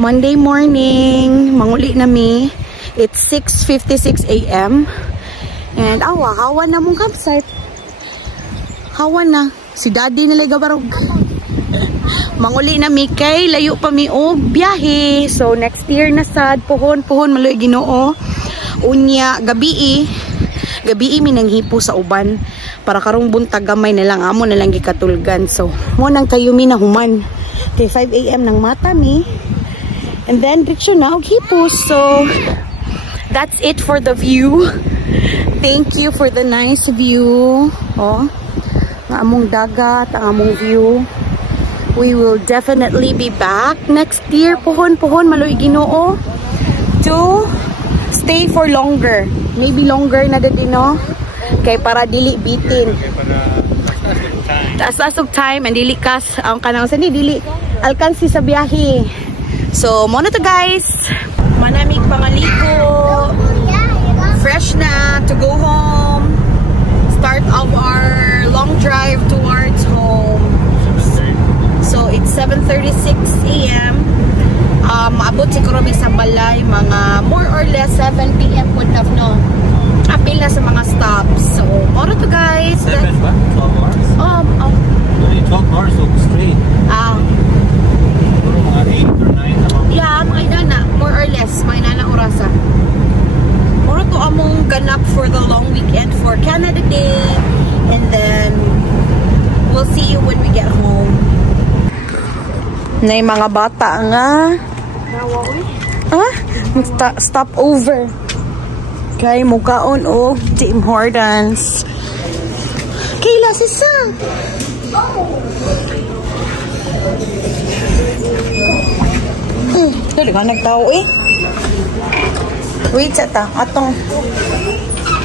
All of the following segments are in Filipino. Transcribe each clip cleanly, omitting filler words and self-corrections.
Monday morning, manguli na mi. It's 6:56 a.m. And hawa na mong campsite. Hawa na. Si daddy nila gabarog. Manguli na mi kay layo pa mi og biyahe. So next year na sad puhon maloy Ginoo. Unya gabi mi nanghipo sa uban para karong buntag gamay na lang amo na lang gikatulgan. So mo nang kayo mi na human. Kay 5 a.m. nang mata mi. And then, diretso na og hipos. So, that's it for the view. Thank you for the nice view. Oh, ang among dagat, ang among view. We will definitely be back next year. Puhon, maloy Ginoo. To stay for longer. Maybe longer na din, no? Kay para dili bitin. Taas of time and dili kas ang kanang sa ni dili alkansi sa biyahe. So, muna to guys. Manamig pangaligo. Fresh na to go home. Start of our long drive towards home. So, it's 7:36 a.m. Abot siguro may sa balay. Mga more or less 7 p.m. po na, no? Apil na sa mga stops. So, muna to guys. 7 ba? 12 hours? Oh. 12 hours so straight. Mga 8 or 9 naman. Yeah, mga inana. More or less. Mga inana orasa. Moro to among ganap for the long weekend for Canada Day. And then, we'll see you when we get home. Na yung mga bata nga. Stop over. Kay mukaon o Tim Hortons. Kayla, sisa. Dali ka nagtao eh. Wait sa ta. Atong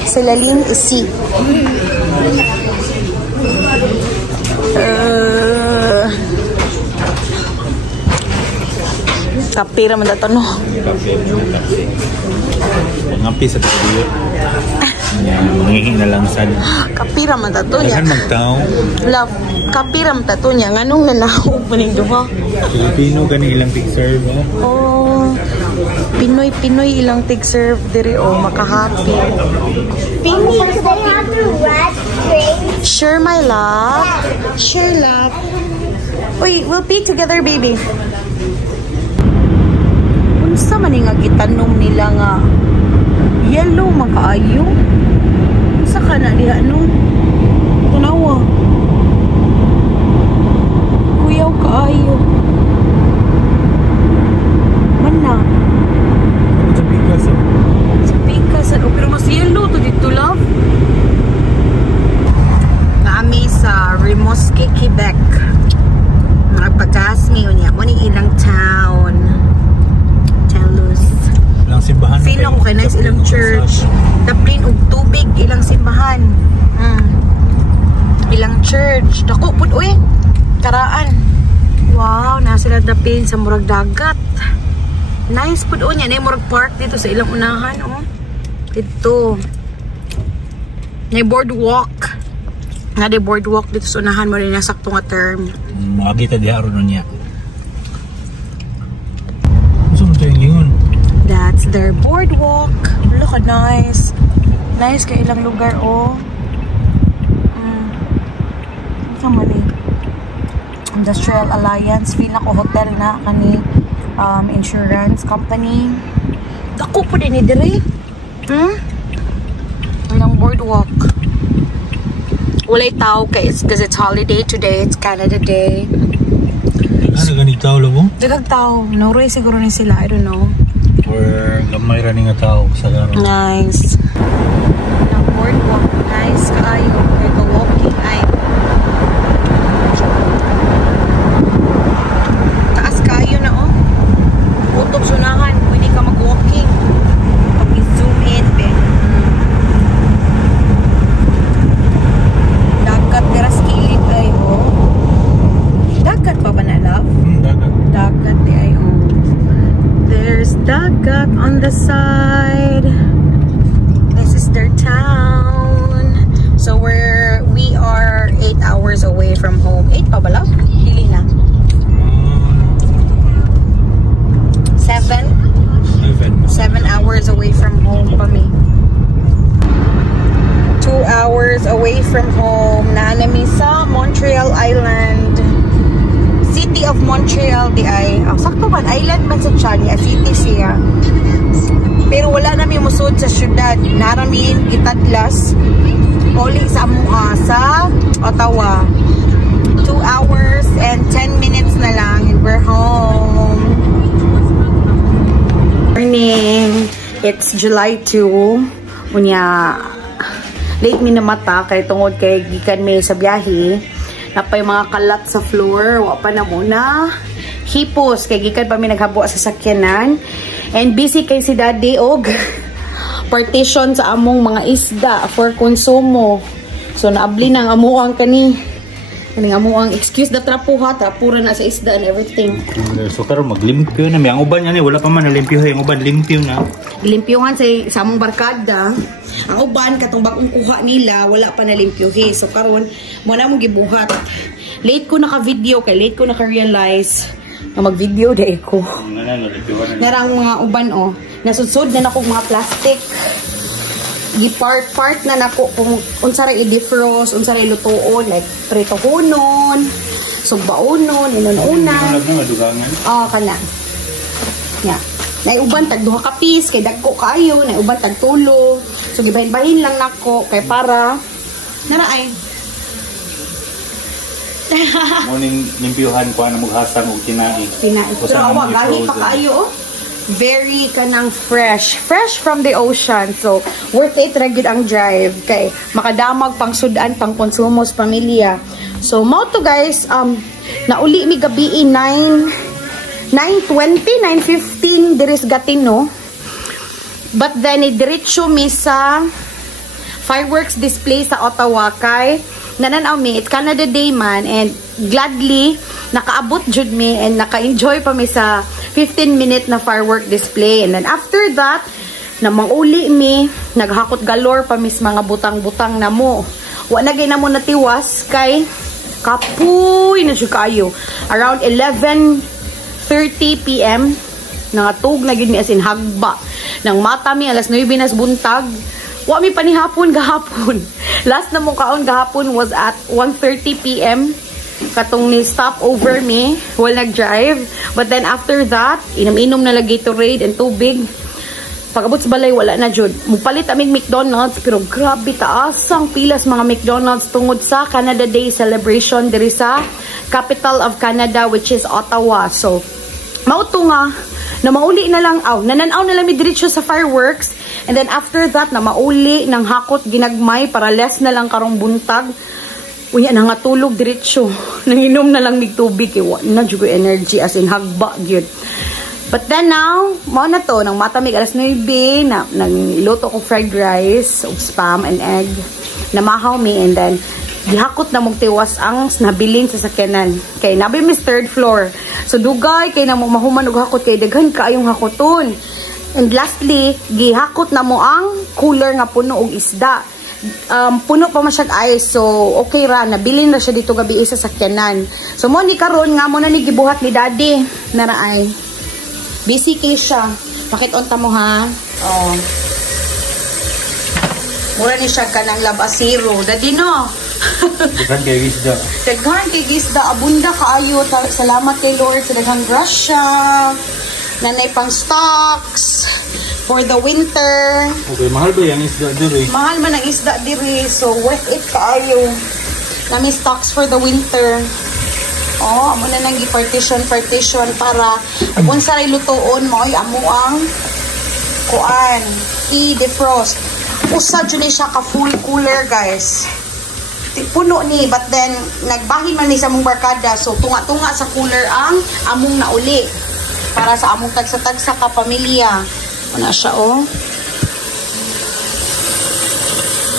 silalim isi. Kapira man dato no. Ngapi sa tayo. Mangihingi na lang sa kapira man dato niya. Saan magtao? Love, kapira man dato niya. Nganong nanahog pa ning duha? Filipino gani ilang tig-serve mo? Oh, Pinoy ilang tig-serve diri o makahappy. Pinky, could I have the red drink? Sure, my love. Sure, love. Wait, we'll be together, baby. Unsa man nga gitanong nila nga yellow makaayo? Unsa ka na diha nung tunawa? Kuyaw kaayo. Man na. Sa pikas. Pero mas yellow to dito, love. Naami sa Rimouski, Quebec. Pagkas mi unya mo ni ilang town. Telus. Ilang simbahan. Feel ako kay nice ilang church. Daplin og tubig ilang simbahan. Ilang church. Dako pud uy. Karaan. Wow, nasa daplin sa murag dagat. Nice pud unya na murag park dito sa ilang unahan oh. Dito. Na boardwalk. Nga de boardwalk dito sa unahan mo rin nasakto nga term. Makakita di aron niya. Gusto mo tayong lingon? That's their boardwalk. Look at nice. Nice ka ilang lugar oh. Ito man eh. Industrial Alliance. Feel ako hotel na kani insurance company. Dako po din ni dire. Ilang boardwalk. Walay tao guys because it's holiday today. It's Canada Day. Ano ganit tao labo? Dagang tao. Nauroy siguro ni sila. I don't know. Or gamay ra ni nga tao sa garo. Nice. Ilang boardwalk. Nice kaayo. Kaya walking ay. Taas kaayo na oh. Utob sunahan. Pwede ka mag-walking. Pag-zoom in be. Dagat teras kilid ay oh. Dagat pa ba na love? Dagat. Dagat di ay oh. There's dagat on the side. This is their town. So we are 8 hours away from home. 8 pa ba love? Hili na. mi sa Montreal Island. City of Montreal di ay. Sakto man, island man sa Chania, city siya. Pero wala namin musod sa syudad. Naramin kitadlas. Uli sa Amua sa Ottawa. 2 hours and 10 minutes na lang and we're home. Morning. It's July 2. Unya late mi na mata kay tungod kay gikan mi sa biyahe. Napay mga kalat sa floor, wa pa na muna. Hipos kay gikan pa mi naghabo sa sakyanan. And busy kay si Daddy og partition sa among mga isda for konsumo. So naabli nang amuang kani. Kaning amuang excuse the trapuha, trapura na sa isda and everything. So karon maglimpyo na mi ang uban ani wala pa man nalimpyo ang uban limpyo na. Limpyohan sa among barkada. Ang uban katong bagong kuha nila wala pa nalimpyohi. So karon mo na mo gibuhat. Late ko naka-video kay late ko naka-realize na mag-video day ko. Narang mga uban nasudsod na nako mga plastic. Part na nako kung unsa ra i-defrost, unsa ra ilutuon like pritohonon, sugbaonon, inununan. Kana. Yeah. Nay uban tag duha ka piece kay dagko kaayo, nay uban tag tulo. So gibahin-bahin lang nako kay para naraay. Morning limpyuhan ko na maghasang og kinain. Pero awa gahi pa kaayo very kanang fresh from the ocean. So worth it ra gyud ang drive kay makadamag pang sudan pang konsumo sa pamilya. So mo to guys, nauli mi gabi 9:20, 9:15 diris Gatineau. But then diretso mi sa fireworks display sa Ottawa kay nananaw mi it's Canada Day man and gladly nakaabot jud mi and naka-enjoy pa mi sa 15-minute na firework display. And then after that, na manguli mi, naghakot galore pa mis mga butang-butang na mo. Wa na gay na mo natiwas kay kapuy na siya kayo. Around 11:30 PM, nangatug na gid mi as in hagba. Nang mata mi alas 9 nas buntag. Wa mi panihapon gahapon. Last na mo kaon gahapon was at 1:30 PM. Katong ni stop over me while nag-drive. But then after that, inom-inom na lagi Gatorade and tubig. Pag-abot sa balay, wala na jud. Mupalit aming McDonald's, pero grabe taasang pilas mga McDonald's tungod sa Canada Day celebration diri sa capital of Canada, which is Ottawa. So, mauto nga, na mauli na lang, nananaw na lang mi diretso sa fireworks. And then after that, na mauli ng hakot ginagmay para less na lang karong buntag. Unya na nga tulog diretso. Nanginom na lang mig tubig kay na jud energy as in hagba gyud. But then now, mao na to nang matamig alas 9 na nagluto ko fried rice ug spam and egg. Namahaw mi and then gihakot na mong tiwas ang nabilin sa sakyanan. Kay nabi mi third floor. So dugay kay na mo mahuman og hakot kay daghan kaayong hakoton. And lastly, gihakot na mo ang cooler nga puno og isda. Puno pa masyag ice, so okay ra, nabilin na siya dito gabi sa sakyanan. So mo ni karon nga mo na ni gibuhat ni Daddy naraay. Busy kay siya. Pakit-on ta mo ha. Mura ni siya kanang labasiro. Daddy no. Daghan kay gisda. Daghan kay gisda, abunda kaayo. Salamat kay Lord sa daghang grasya. Nanay pang stocks for the winter. Okay, mahal ba yung isda diri? Mahal man ang isda diri. So, worth it kaayo. Nami stocks for the winter. Amo na nang partition para kung saray lutoon mo ay amo ang kuan. I-defrost. Usa dyan siya ka full cooler, guys. Puno ni, but then, nagbahin man ni sa mong barkada. So, tunga-tunga sa cooler ang among nauli. Para sa among tagsa-tagsa ka pamilya. Ano siya,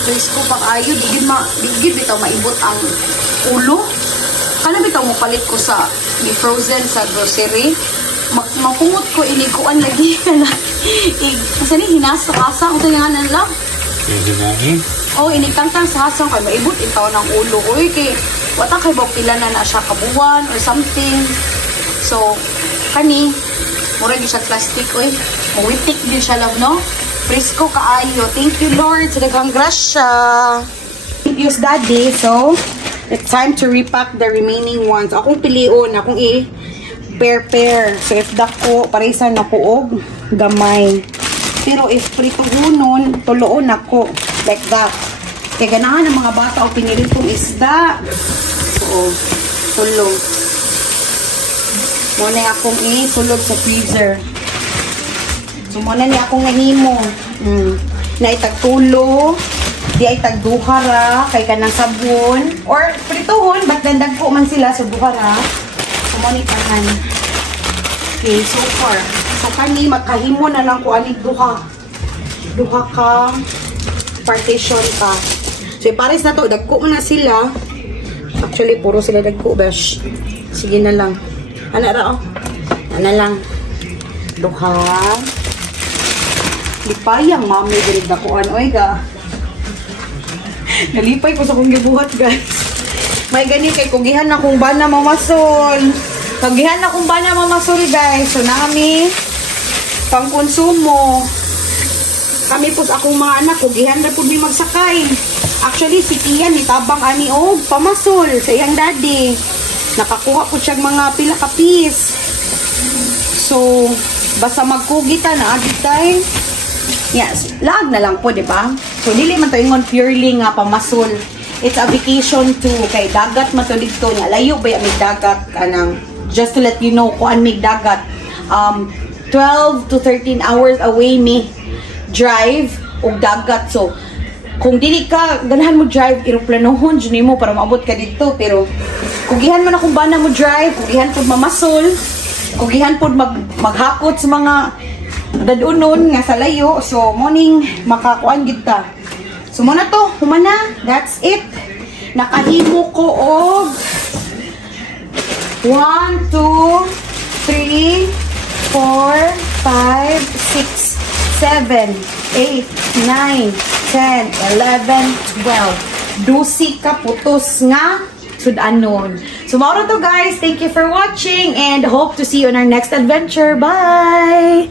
Please ko pa kayo. Di bitaw maibot ang ulo. Kala bitaw mo palit ko sa frozen sa grocery. Mapungot ko, iniguan lagi. Kasi ni hinasa-hasa. Ito nga nila. Inikantang sa hasang kay maibot itaw ng ulo. Kay wata kay pila na siya kabuwan or something. So, kani, mura di siya plastic, mawitik din siya, love, no? Presko kaayo. Thank you, Lord, sa daghang grasya. Thank you, Daddy. So, It's time to repack the remaining ones. Akong pilion, akong i-pair. So if dako, parisa na ko og gamay. Pero if prituhunon, tuloon ako. Like that. Kaya ganahan ng mga bata o pinilit kong isda. So, tulog. Muna akong isulog sa freezer. So, muna niya akong nahimo. Na itagtulo. Di ay tagduhara, kay kanang sabon, or prituhon, ba't nandag po man sila sa duhara. Kumonitahan. Okay, so far. So, kani, magkahimo na lang ko anig duha. Duha ka, partition ka. So, pares na to, dagko mo na sila. Actually, puro sila dagko, besh. Sige na lang. Ano ra, oh? Ano lang. Duha. Lipayang, mami, dirig dakuan. Oy, ga. Nalipay ko sa kong gibuhat, guys. May gani kay kugihan na kong bana mamasol. Kugihan na kong bana mamasol, guys. So, nami pang konsumo. Kami po sa akong mga anak, kugihan na po may magsakay. Actually, si Tian, nitabang ani og pamasol sa iyang daddy. Nakakuha po siyang mga pila ka piece. So, basta magkugita na agitay. Yes, laag na lang po, di ba? So, dili man to ingon purely nga pamasol. It's a vacation too. Kay dagat man to dito niya. Layo ba yung may dagat? Kanang, just to let you know kung may dagat. 12 to 13 hours away me drive o dagat. So, kung dili ka, ganahan mo drive, aeroplanohon, dyan mo para maabot ka dito. Pero, kugihan mo na kung bana mo drive, kugihan po mamasol, kugihan po maghakot sa mga dadunon nga sa layo. So, morning, makakuan kita. So, muna to. Humana. That's it. Nakahimo ko og 1, 2, 3, 4, 5, 6, 7, 8, 9, 10, 11, 12. Dusi ka putos nga sudanon. So, mauro to, guys. Thank you for watching and hope to see you on our next adventure. Bye!